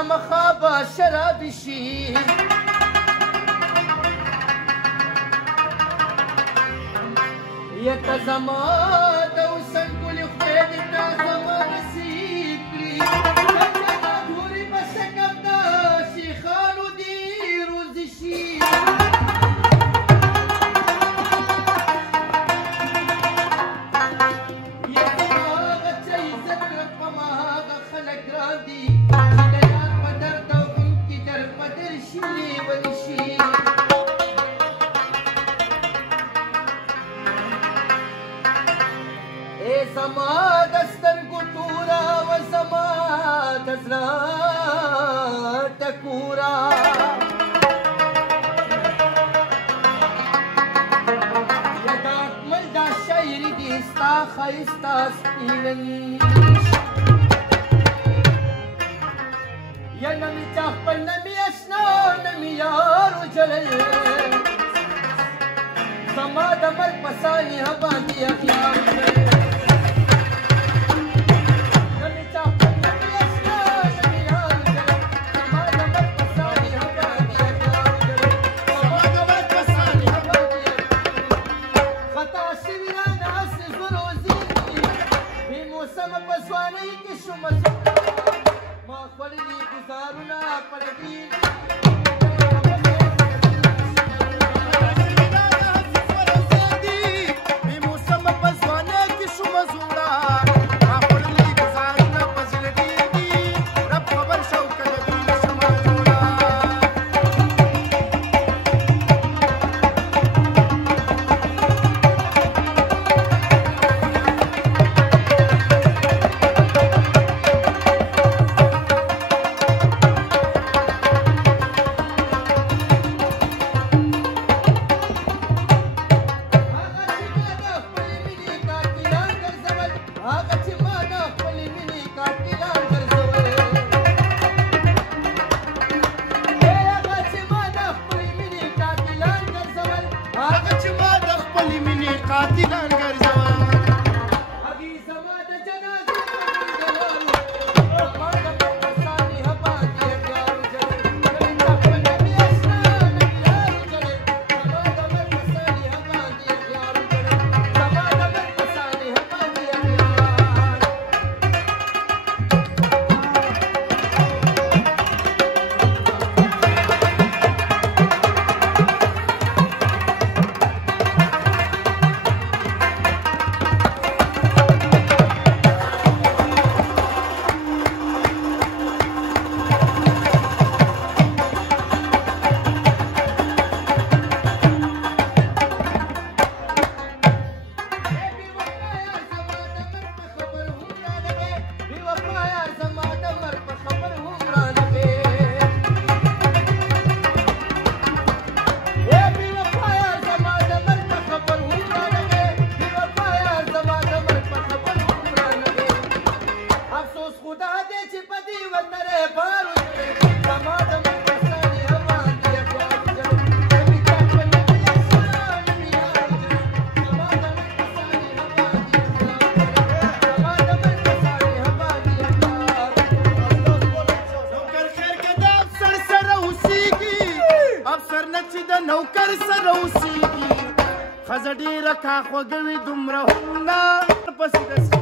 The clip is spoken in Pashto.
خامخا به شرابي شي یته زما د حسن ګلې خدای دې تا زما نصیب کړي ګورې به شکم د شیخانو دې روزي شي زما د سترګو توره و زما د زړه ټکوره یا دا اکمل دا شاعري دې ستا ښایسته سپینوي یا نه مې چا خپل نه مې اشنا نه مې یار وجلل زما د مرګ په سانحه باندې اخیار وجلل نوکر سره اوسېږي ښځه ډېره کاخوږوي دومره هم نه پسې